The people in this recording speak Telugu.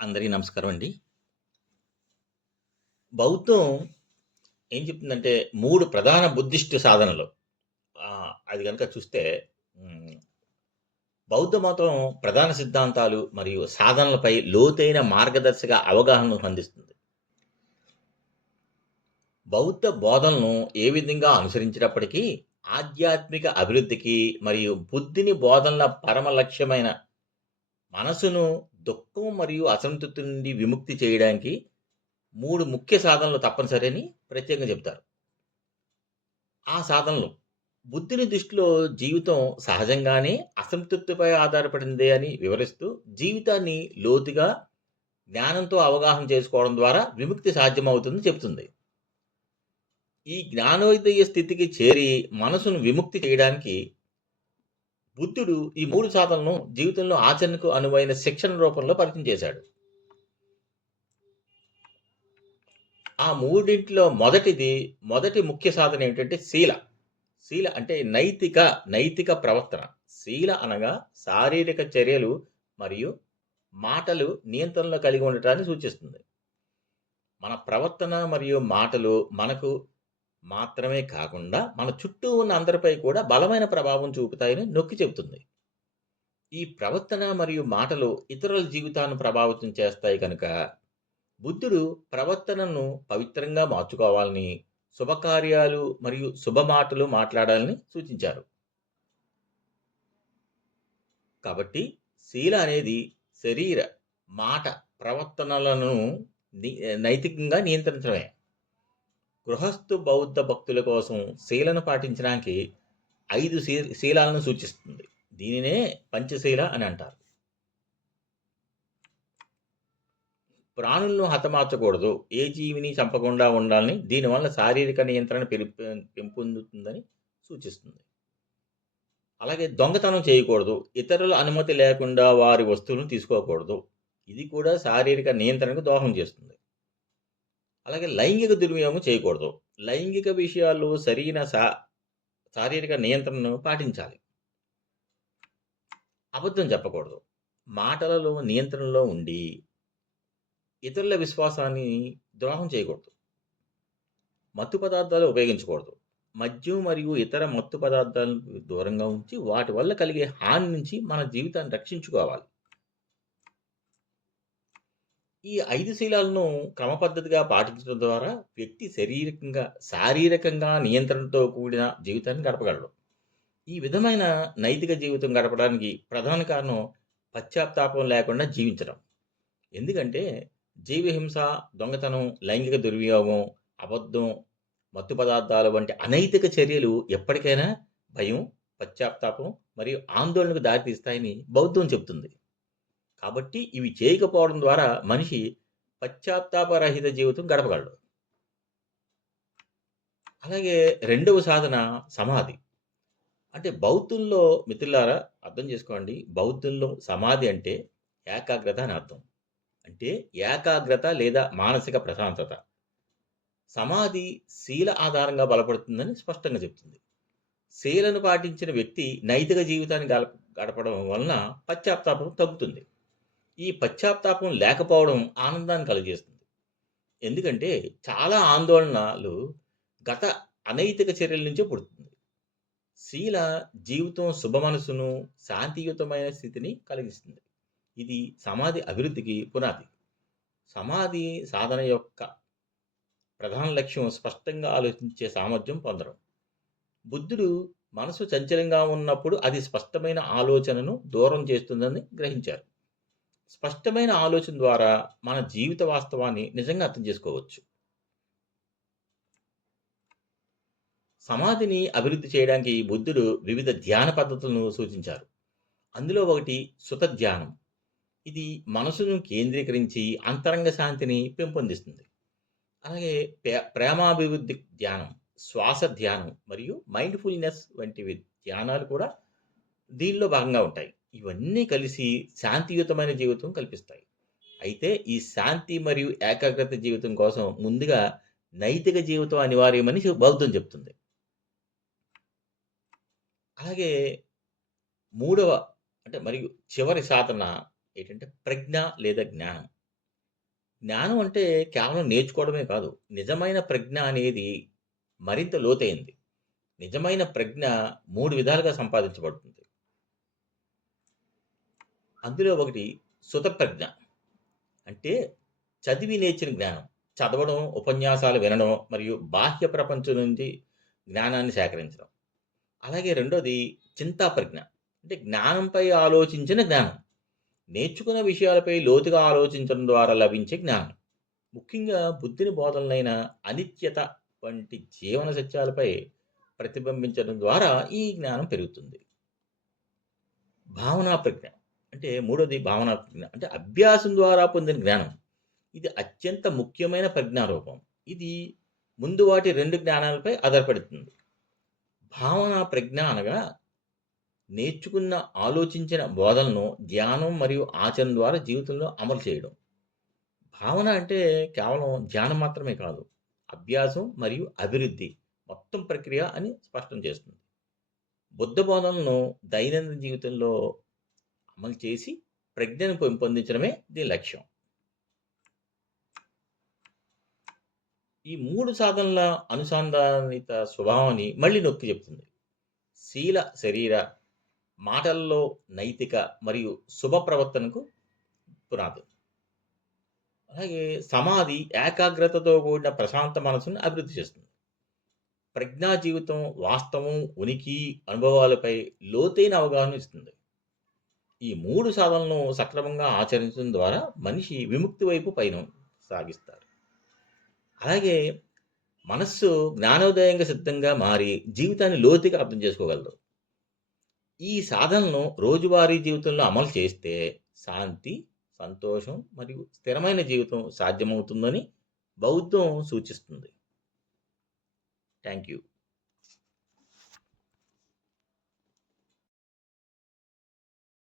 అందరికీ నమస్కారం అండి. బౌద్ధం ఏం చెప్తుందంటే 3 ప్రధాన బుద్ధిస్ట్ సాధనలు. అది గనుక చూస్తే హ్మ్. బౌద్ధ మతం ప్రధాన సిద్ధాంతాలు మరియు సాధనలపై లోతైన మార్గదర్శక అవగాహనను అందిస్తుంది. బౌద్ధ బోధనలను ఏ విధంగా అనుసరించినప్పటికీ ఆధ్యాత్మిక అభివృద్ధికి మరియు బుద్ధిని బోధనల పరమ లక్ష్యమైన మనసును దుఃఖం మరియు అసంతృప్తి నుండి విముక్తి చేయడానికి 3 ముఖ్య సాధనలు తప్పనిసరి అని ప్రత్యేకంగా చెప్తారు. ఆ సాధనలు బుద్ధుని దృష్టిలో జీవితం సహజంగానే అసంతృప్తిపై ఆధారపడిందే అని వివరిస్తూ, జీవితాన్ని లోతుగా జ్ఞానంతో అవగాహన చేసుకోవడం ద్వారా విముక్తి సాధ్యమవుతుందని చెప్తుంది. ఈ జ్ఞానోదయ స్థితికి చేరి మనసును విముక్తి చేయడానికి బుద్ధుడు ఈ 3 సాధనలను జీవితంలో ఆచరణకు అనువైన శిక్షణ రూపంలో పరిచయం చేశాడు. ఆ మూడింటిలో మొదటి ముఖ్య సాధన ఏమిటంటే శీల. శీల అంటే నైతిక ప్రవర్తన. శీల అనగా శారీరక చర్యలు మరియు మాటలు నియంత్రణలో కలిగి ఉండటాన్ని సూచిస్తుంది. మన ప్రవర్తన మరియు మాటలు మనకు మాత్రమే కాకుండా, మన చుట్టూ ఉన్న అందరిపై కూడా బలమైన ప్రభావం చూపుతాయని నొక్కి చెబుతుంది. ఈ ప్రవర్తన మరియు మాటలు ఇతరుల జీవితాన్ని ప్రభావితం చేస్తాయి కనుక, బుద్ధుడు ప్రవర్తనను పవిత్రంగా మార్చుకోవాలని, శుభకార్యాలు మరియు శుభ మాటలు మాట్లాడాలని సూచించారు. కాబట్టి శీల అనేది శరీర, మాట, ప్రవర్తనలను ని నైతికంగా నియంత్రించడమే. గృహస్థు బౌద్ధ భక్తుల కోసం శీలను పాటించడానికి 5 శీలాలను సూచిస్తుంది. దీనినే పంచశీల అని అంటారు. ప్రాణులను హతమార్చకూడదు. ఏ జీవిని చంపకుండా ఉండాలని, దీనివల్ల శారీరక నియంత్రణ పెంపొందుతుందని సూచిస్తుంది. అలాగే దొంగతనం చేయకూడదు. ఇతరుల అనుమతి లేకుండా వారి వస్తువులను తీసుకోకూడదు. ఇది కూడా శారీరక నియంత్రణకు దోహదం చేస్తుంది. అలాగే లైంగిక దుర్వినియోగం చేయకూడదు. లైంగిక విషయాల్లో సరైన శారీరక నియంత్రణను పాటించాలి. అబద్ధం చెప్పకూడదు. మాటలలో నియంత్రణలో ఉండి ఇతరుల విశ్వాసాన్ని ద్రోహం చేయకూడదు. మత్తు పదార్థాలు ఉపయోగించకూడదు. మద్యం మరియు ఇతర మత్తు పదార్థాలకు దూరంగా ఉంచి వాటి వల్ల కలిగే హాని నుంచి మన జీవితాన్ని రక్షించుకోవాలి. ఈ 5 శీలాలను క్రమపద్ధతిగా పాటించడం ద్వారా వ్యక్తి శారీరకంగా నియంత్రణతో కూడిన జీవితాన్ని గడపగలడు. ఈ విధమైన నైతిక జీవితం గడపడానికి ప్రధాన కారణం పశ్చాత్తాపం లేకుండా జీవించడం. ఎందుకంటే జీవహింస, దొంగతనం, లైంగిక దుర్వినియోగం, అబద్ధం, మత్తు పదార్థాలు వంటి అనైతిక చర్యలు ఎప్పటికైనా భయం, పశ్చాత్తాపం మరియు ఆందోళనకు దారితీస్తాయని బౌద్ధం చెప్తుంది. కాబట్టి ఇవి చేయకపోవడం ద్వారా మనిషి పశ్చాత్తాపరహిత జీవితం గడపగలడు. అలాగే రెండవ సాధన సమాధి. అంటే బౌద్ధంలో మిత్రులారా అర్థం చేసుకోండి. బౌద్ధంలో సమాధి అంటే ఏకాగ్రత అని అర్థం. అంటే ఏకాగ్రత లేదా మానసిక ప్రశాంతత. సమాధి శీల ఆధారంగా బలపడుతుందని స్పష్టంగా చెప్తుంది. శీలను పాటించిన వ్యక్తి నైతిక జీవితాన్ని గడపడం వలన పశ్చాత్తాపం తగ్గుతుంది. ఈ పశ్చాత్తాపం లేకపోవడం ఆనందాన్ని కలుగజేస్తుంది. ఎందుకంటే చాలా ఆందోళనలు గత అనైతిక చర్యల నుంచే పుడుతుంది. శీల జీవితం శుభ మనసును, శాంతియుతమైన స్థితిని కలిగిస్తుంది. ఇది సమాధి అభివృద్ధికి పునాది. సమాధి సాధన యొక్క ప్రధాన లక్ష్యం స్పష్టంగా ఆలోచించే సామర్థ్యం పొందడం. బుద్ధుడు మనసు చంచలంగా ఉన్నప్పుడు అది స్పష్టమైన ఆలోచనను దూరం చేస్తుందని గ్రహించారు. స్పష్టమైన ఆలోచన ద్వారా మన జీవిత వాస్తవాన్ని నిజంగా అర్థం చేసుకోవచ్చు. సమాధిని అభివృద్ధి చేయడానికి బుద్ధుడు వివిధ ధ్యాన పద్ధతులను సూచించారు. అందులో ఒకటి సుత ధ్యానం. ఇది మనసును కేంద్రీకరించి అంతరంగ శాంతిని పెంపొందిస్తుంది. అలాగే ప్రేమాభివృద్ధి ధ్యానం, శ్వాస ధ్యానం మరియు మైండ్‌ఫుల్‌నెస్ వంటివి ధ్యానాలు కూడా దీనిలో భాగంగా ఉంటాయి. ఇవన్నీ కలిసి శాంతియుతమైన జీవితం కల్పిస్తాయి. అయితే ఈ శాంతి మరియు ఏకాగ్రత జీవితం కోసం ముందుగా నైతిక జీవితం అనివార్యమని బౌద్ధం చెప్తుంది. అలాగే మూడవ మరియు చివరి సాధన ఏంటంటే ప్రజ్ఞ లేదా జ్ఞానం. జ్ఞానం అంటే కేవలం నేర్చుకోవడమే కాదు. నిజమైన ప్రజ్ఞ అనేది మరింత లోతైంది. నిజమైన ప్రజ్ఞ 3 విధాలుగా సంపాదించబడుతుంది. అందులో ఒకటి సుతప్రజ్ఞ. అంటే చదివి నేర్చిన జ్ఞానం. చదవడం, ఉపన్యాసాలు వినడం మరియు బాహ్య ప్రపంచం నుండి జ్ఞానాన్ని సేకరించడం. అలాగే రెండోది చింతాప్రజ్ఞ. అంటే జ్ఞానంపై ఆలోచించిన జ్ఞానం. నేర్చుకున్న విషయాలపై లోతుగా ఆలోచించడం ద్వారా లభించే జ్ఞానం. ముఖ్యంగా బుద్ధుని బోధనలైన అనిత్యత వంటి జీవన సత్యాలపై ప్రతిబింబించడం ద్వారా ఈ జ్ఞానం పెరుగుతుంది. భావనా ప్రజ్ఞ. అంటే మూడోది భావనా ప్రజ్ఞ. అంటే అభ్యాసం ద్వారా పొందిన జ్ఞానం. ఇది అత్యంత ముఖ్యమైన ప్రజ్ఞారూపం. ఇది ముందు వాటి 2 జ్ఞానాలపై ఆధారపడుతుంది. భావనా ప్రజ్ఞ అనగా నేర్చుకున్న, ఆలోచించిన బోధనలను ధ్యానం మరియు ఆచరణ ద్వారా జీవితంలో అమలు చేయడం. భావన అంటే కేవలం ధ్యానం మాత్రమే కాదు. అభ్యాసం మరియు అభివృద్ధి మొత్తం ప్రక్రియ అని స్పష్టం చేస్తుంది. బుద్ధ బోధనలను దైనందిన జీవితంలో అమలు చేసి ప్రజ్ఞను పెంపొందించడమే దీని లక్ష్యం. ఈ 3 సాధనల అనుసంధానిత స్వభావాన్ని మళ్ళీ నొక్కి చెప్తుంది. శీల శరీర, మాటల్లో నైతిక మరియు శుభ ప్రవర్తనకు పునాది. అలాగే సమాధి ఏకాగ్రతతో కూడిన ప్రశాంత మనసును అభివృద్ధి చేస్తుంది. ప్రజ్ఞా జీవితం వాస్తవం, ఉనికి, అనుభవాలపై లోతైన అవగాహన ఇస్తుంది. ఈ 3 సాధనలను సక్రమంగా ఆచరించడం ద్వారా మనిషి విముక్తి వైపు పయనం సాగిస్తారు. అలాగే మనస్సు జ్ఞానోదయంగా సిద్ధంగా మారి జీవితాన్ని లోతుగా అర్థం చేసుకోగలదు. ఈ సాధనలను రోజువారీ జీవితంలో అమలు చేస్తే శాంతి, సంతోషం మరియు స్థిరమైన జీవితం సాధ్యమవుతుందని బౌద్ధం సూచిస్తుంది. Thank you.